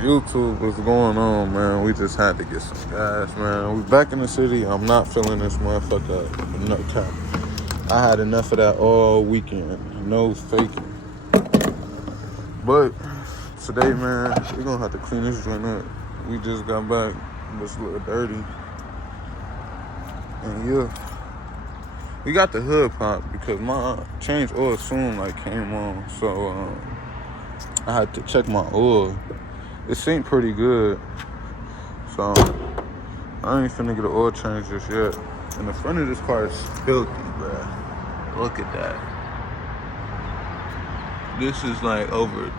YouTube, what's going on, man? We just had to get some gas, man. We back in the city. I'm not feeling this motherfucker up. No cap. I had enough of that all weekend. No faking. But today, man, we're gonna have to clean this joint up. We just got back. It's a little dirty. And yeah, we got the hood pop because my change oil soon came on. So I had to check my oil. It seemed pretty good. So I ain't finna get an oil change just yet. And the front of this car is filthy, bruh. Look at that. This is over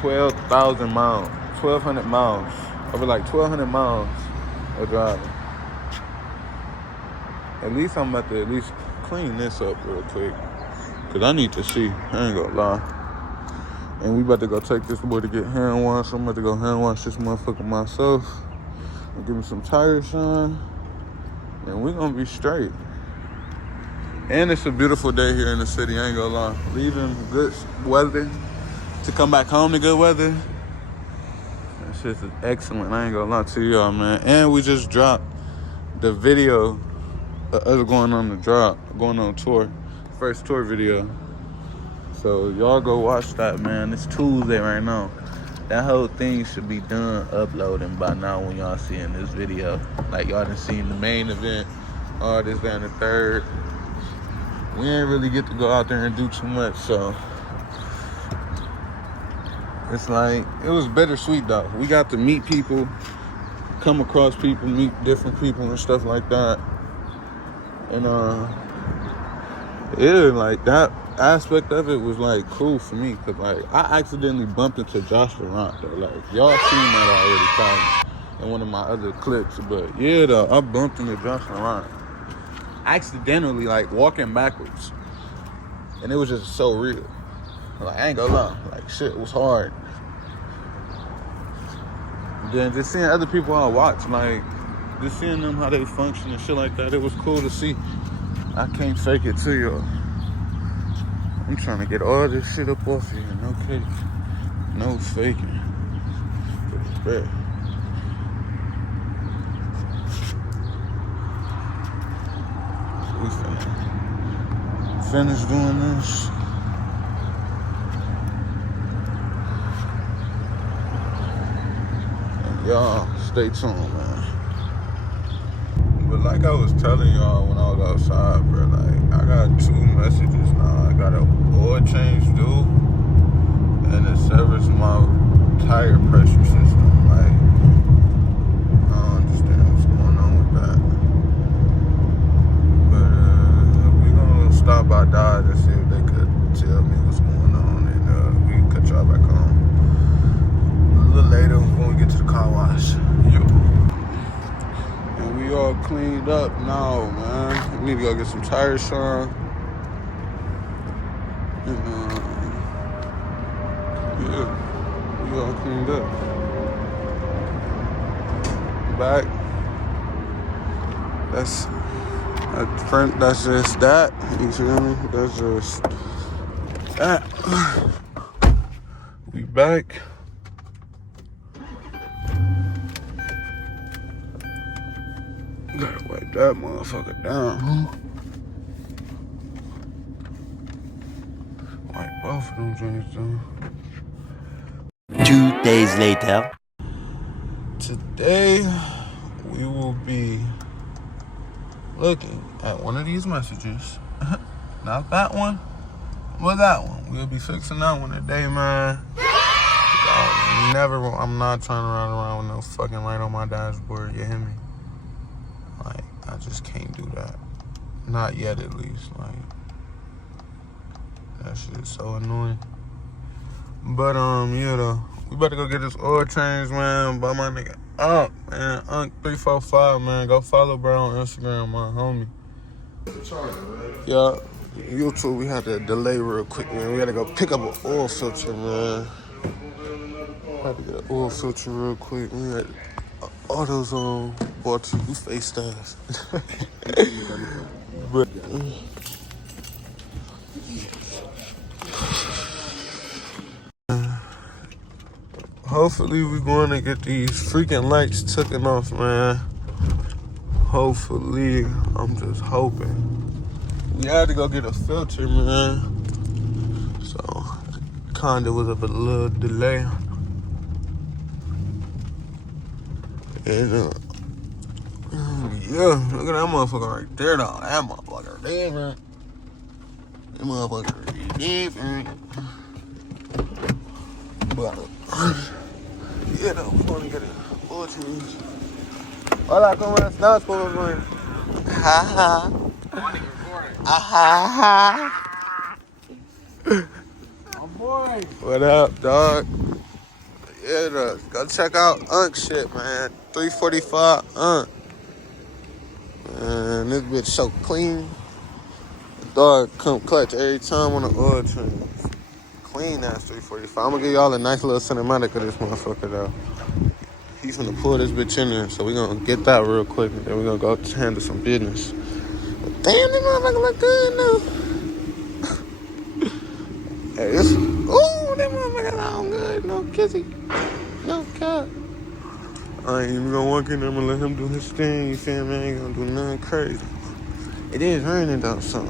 12,000 miles, 1,200 miles, over 1,200 miles of driving. At least I'm about to at least clean this up real quick. Cause I need to see, I ain't gonna lie. And we about to go take this boy to get hand washed. I'm about to go hand wash this motherfucker myself. And give him some tire shine. And we gonna be straight. And it's a beautiful day here in the city, I ain't gonna lie. Leaving good weather to come back home to good weather. That shit is excellent, I ain't gonna lie to y'all, man. And we just dropped the video of us going on tour. First tour video. So y'all go watch that, man. It's Tuesday right now. That whole thing should be done uploading by now when y'all seeing this video. Y'all done seen the main event, all this, that, and the third. We ain't really get to go out there and do too much, so it's it was bittersweet though. We got to meet people, come across people, meet different people and stuff like that. And yeah, that aspect of it was cool for me, cause I accidentally bumped into Josh Laurent though. Y'all seen that already probably in one of my other clips, but yeah though, I bumped into Josh Laurent accidentally, walking backwards, and it was just so real. I ain't gonna lie, shit was hard. Then just seeing other people I watch, just seeing them how they function and shit like that, it was cool to see. I can't fake it to y'all. I'm trying to get all this shit up off here. No cake. No faking. Bet. We finna finish doing this. And y'all, stay tuned, man. But like I was telling y'all when I was outside, bro, I got 2 messages now. I got an oil change due, and it severs my tire pressure system. I don't understand what's going on with that. But we gonna stop by Dodge and see if they could tell me what's going on, and we can cut y'all back on a little later when we get to the car wash. Yo. We all cleaned up now, man. We need to go get some tires shine. And yeah, we all cleaned up. Back. That's just that. You feel me? That's just that. We back. Gotta wipe that motherfucker down. Wipe both of them joints down. 2 days later. Today, we will be looking at one of these messages. Not that one, but that one. We'll be fixing that one today, man. I'm not trying to ride around with no fucking light on my dashboard, you hear me? I just can't do that. Not yet, at least. That shit is so annoying. But, yeah, though. We better go get this oil change, man, by my nigga Unc, man. Unc345, man. Go follow bro on Instagram, my homie. Yeah, YouTube, we had to delay real quick, man. We had to go pick up an oil filter, man. Had to get an oil filter real quick. We had AutoZone bought 2 face styles. But Hopefully we going to get these freaking lights taken off, man. Hopefully, I'm just hoping. We had to go get a filter, man. So, kinda was a little delay. And, yeah, look at that motherfucker right there, though. That motherfucker different. That motherfucker different. But, yeah, though, we're gonna get it. Bulletins. Hola, ¿cómo estás, pobre? Ha ha. Ha ha. My boy. What up, dog? Yeah, though. Go check out Unk shit, man. 345 Unk. Man, this bitch so clean. The dog come clutch every time on the oil change. Clean ass 345. I'm gonna give y'all a nice little cinematic of this motherfucker, though. He's gonna pull this bitch in there, so we gonna get that real quick, and then we gonna go handle some business. But damn, this motherfucker look good now. Hey, this, ooh, that motherfucker sound good. No kissy, no cat. I ain't even gonna walk in there. I'm gonna let him do his thing. You feel me? I ain't gonna do nothing crazy. It is raining though, so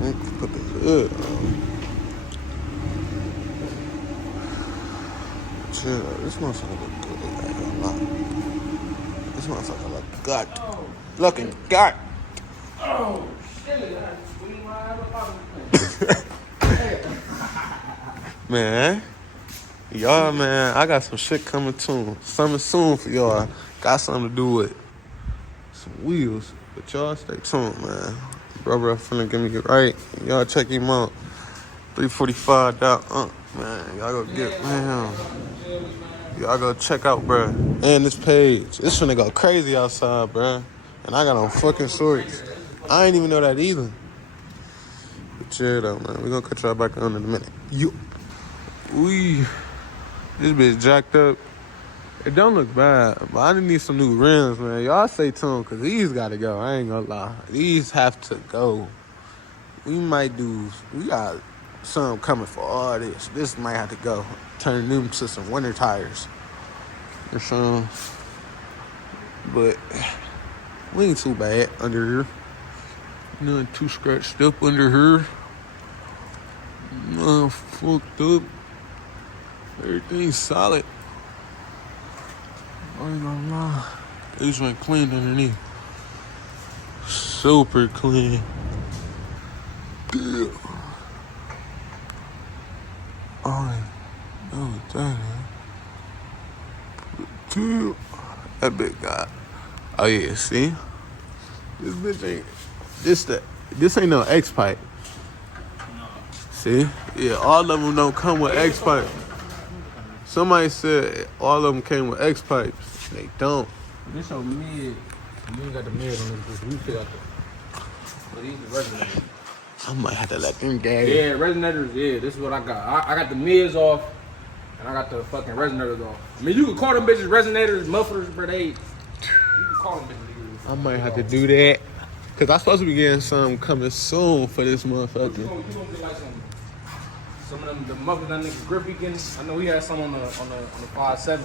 let's put the hood on. Chill, this motherfucker look good. I ain't gonna lie. This motherfucker look good. Looking good. Oh, shit. Man, y'all, man, I got some shit coming soon. Something soon for y'all. Got something to do with some wheels. But y'all stay tuned, man. Bro, finna get me right. Y'all check him out. 345. Man, y'all go get, man. Y'all go check out, bro. And this page. It's finna go crazy outside, bro. And I got on fucking shorts. I ain't even know that either. But chill though, man. We gonna cut y'all back on in a minute. This bitch jacked up. It don't look bad, but I need some new rims, man. Y'all stay tuned, cause these gotta go. I ain't gonna lie. These have to go. We got something coming for all this. This might have to go. Turn them to some winter tires. Or something. But we ain't too bad under here. Nothing too scratched up under here. Nothing fucked up. Everything's solid. I ain't gonna lie. This one clean underneath. Super clean. Damn. I know what that is. Damn. That big guy. Oh yeah, see? This bitch ain't. This ain't no X pipe. See? Yeah, all of them don't come with X pipe. Somebody said all of them came with X pipes. They don't. This your mid. You ain't got the mid on this. We feel like but these are resonators. I might have to let them gag. Yeah, resonators, yeah. This is what I got. I got the mids off, and I got the fucking resonators off. I mean, you can call them bitches resonators, mufflers, but you can call them bitches. I might have to do that. Cause I'm supposed to be getting some coming soon for this motherfucker. You gonna get like some of them the mufflers that nigga Griffey getting. I know he had some on the 5.7.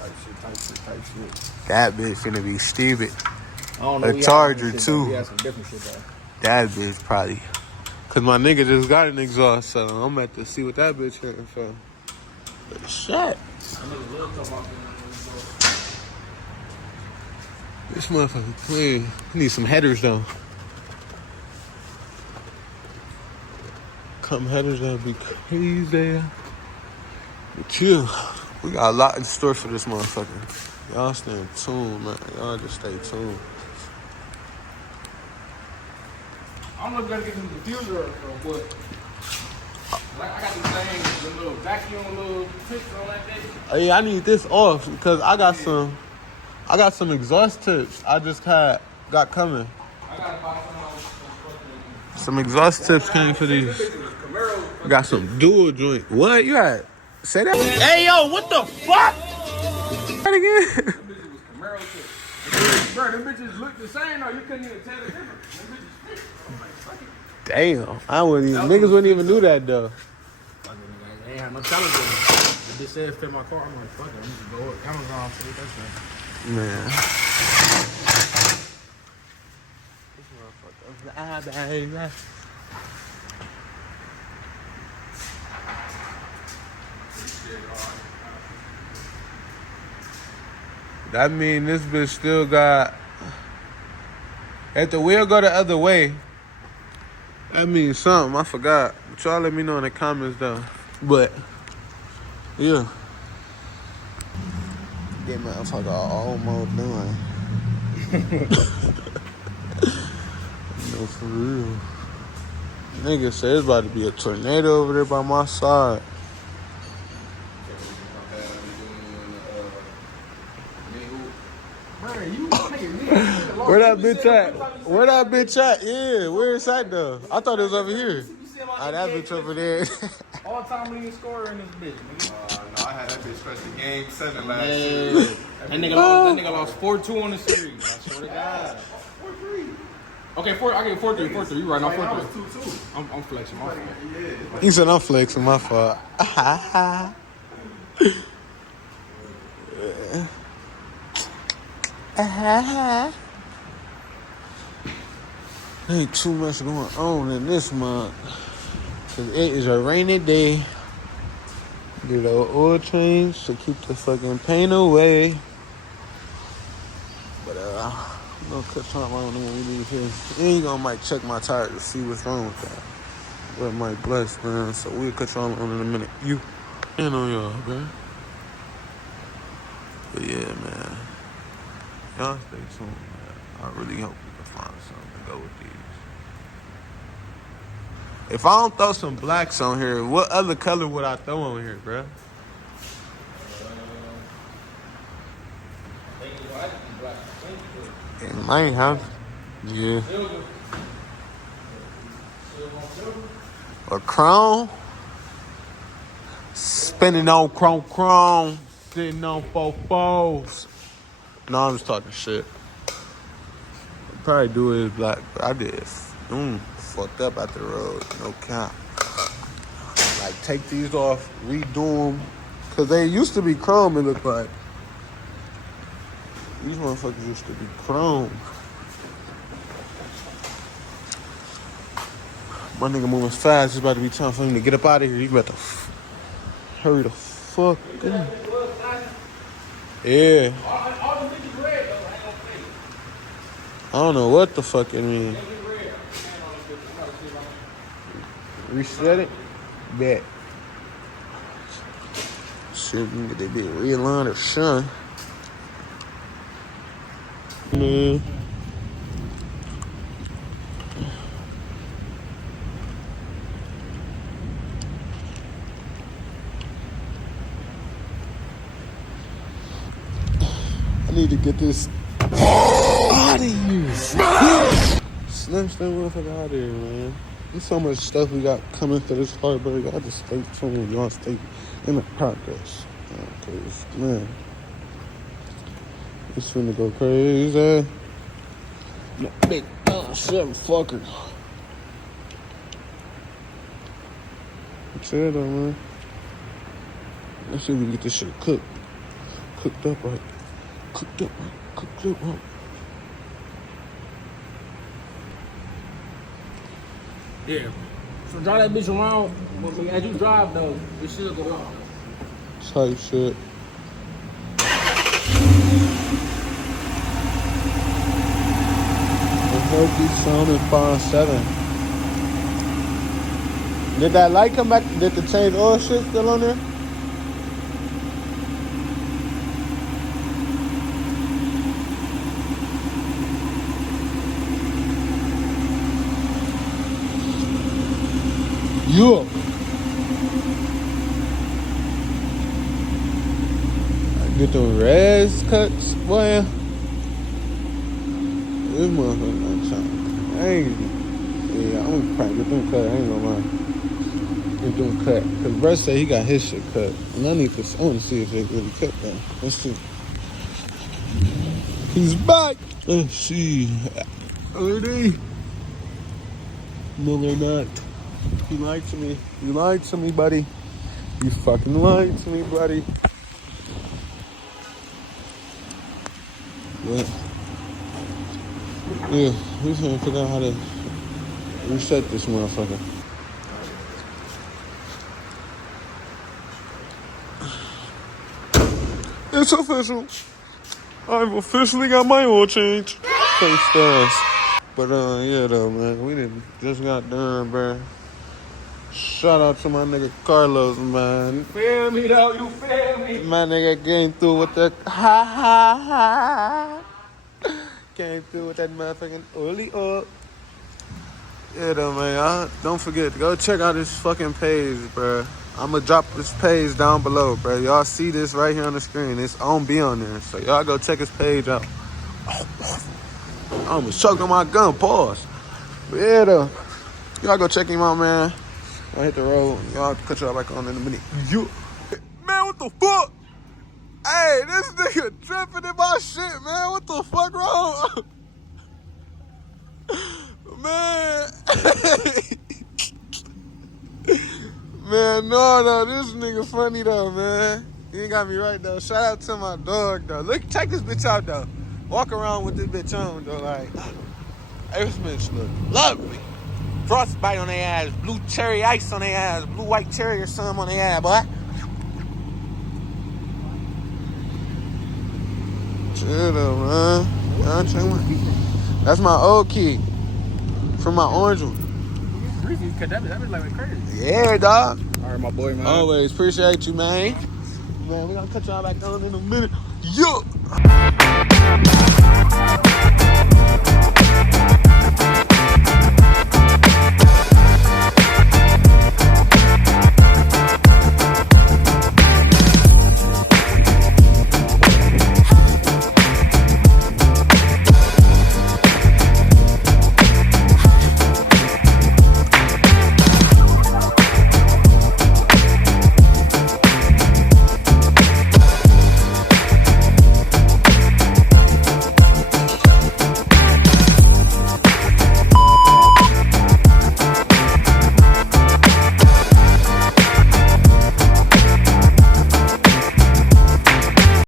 Type shit. That bitch finna be stupid. I don't know. A Charger too. He had some different shit though. That bitch probably. Cause my nigga just got an exhaust, so I'm about to see what that bitch hurting for. But shit. This motherfucker clean. He need some headers though. Come headers, that'd be crazy. But chill. We got a lot in store for this motherfucker. Y'all stay tuned, man. Y'all just stay tuned. I don't know if you gotta get some diffuser or what. Like I got these things, the little vacuum, little tips on that thing. Oh yeah, I need this off because I got some exhaust tips I just got coming. I gotta buy Some exhaust tips came for these. I got some dual joint. What? You got say that? Hey yo, what the fuck? That again? Them bitches was Camaro tips. Bro, them bitches look the same though. You couldn't even tell the difference. Them bitches fit. I'm like, fuck it. Damn, I wouldn't even. Niggas wouldn't even do that though. They ain't had no challenge with them. They said it fit my car. I'm like, fuck it. I'm just go with Amazon for it. That's right. Man. This motherfucker. That mean this bitch still got. If the wheel go the other way, that means something. I forgot. But y'all let me know in the comments though. But yeah. That motherfucker almost done. No, for real. Nigga said it's about to be a tornado over there by my side. Where that bitch at? Where that bitch at? Yeah, where is that though? I thought it was over here. Ah, that bitch over there. All-time leading scorer in this bitch, nigga. No, I had that bitch fresh to game 7 last year. That nigga lost 4-2 on the series. I swear to God. 4-3. Okay, I get 4-3. 4-3. You right now, 4-3. I'm flexing my fault. He said I'm flexing my fault. Ain't too much going on in this month. Cause it is a rainy day. Do the oil change to keep the fucking pain away. But I'm gonna cut something on when we leave here. And you gonna might check my tires to see what's wrong with that. But my bless, man. So we'll cut y'all on in a minute. You and on y'all, man. But yeah, man. Y'all stay tuned, man. I really hope we can find something to go with these. If I don't throw some blacks on here, what other color would I throw on here, bruh? It might have. Yeah. Or chrome. Spinning on chrome. Sitting on 4-4s. No, I'm just talking shit. I'd probably do it as black, but I did. Fucked up at the road. No cap. Like, take these off, redo them. Because they used to be chrome, it looked like. These motherfuckers used to be chrome. My nigga moving fast. It's about to be time for him to get up out of here. You about to hurry the fuck up. Yeah. I don't know what the fuck it means. Reset it? Bet. Shit, nigga, they did realign or shun. Man. I need to get this out of here. Snatch that motherfucker out of here, man. There's so much stuff we got coming for this Heartburg. I just stay tuned. Y'all stay in the progress. Cause man, it's finna go crazy. Big shit, fucker. What's it though, man? Let's see if we can get this shit cooked. Cooked up right. Cooked up right. Cooked up right. Yeah. So drive that bitch around. As you drive though, it should go off. Type shit. The healthy sound is 5-7. Did that light come back? Did the change oil shit still on there? Yeah. Get the res cuts, boy. This motherfucker not trying. I ain't. Yeah, I'm gonna probably get them cut. I ain't gonna lie. Get them cut. Cause Brett said he got his shit cut, and I want to see if they really cut that. Let's see. He's back. Let's see. Are they? No, they're not. You lied to me. You lied to me, buddy. You fucking lied to me, buddy. But, yeah, we trying to figure out how to reset this motherfucker. It's official. I've officially got my oil change. Face stars. But yeah though, man, we just got done, bro. Shout out to my nigga Carlos, man. Feel me though, you feel me? My nigga came through with the ha ha ha. Came through with that motherfucking oily oil. Yeah though, man. Y'all don't forget to go check out this fucking page, bro. I'ma drop this page down below, bro. Y'all see this right here on the screen. It's on be on there. So y'all go check his page out. I almost choked on my gun, pause. But yeah though. Y'all go check him out, man. I hit the road. Y'all cut y'all back on in a minute. You. Man, what the fuck? Hey, this nigga tripping in my shit, man. What the fuck wrong? Man. Man, no, this nigga funny though, man. He ain't got me right though. Shout out to my dog though. Look, check this bitch out though. Walk around with this bitch on though, like, hey, this bitch look lovely. Frostbite on their ass, blue cherry ice on their ass, blue white cherry or something on their ass, boy. Chill though, man. Y'all check that's my old key from my orange one. That was like crazy. Yeah, dog. All right, my boy, man. Always appreciate you, man. Man, we gonna cut y'all back on in a minute. Yo!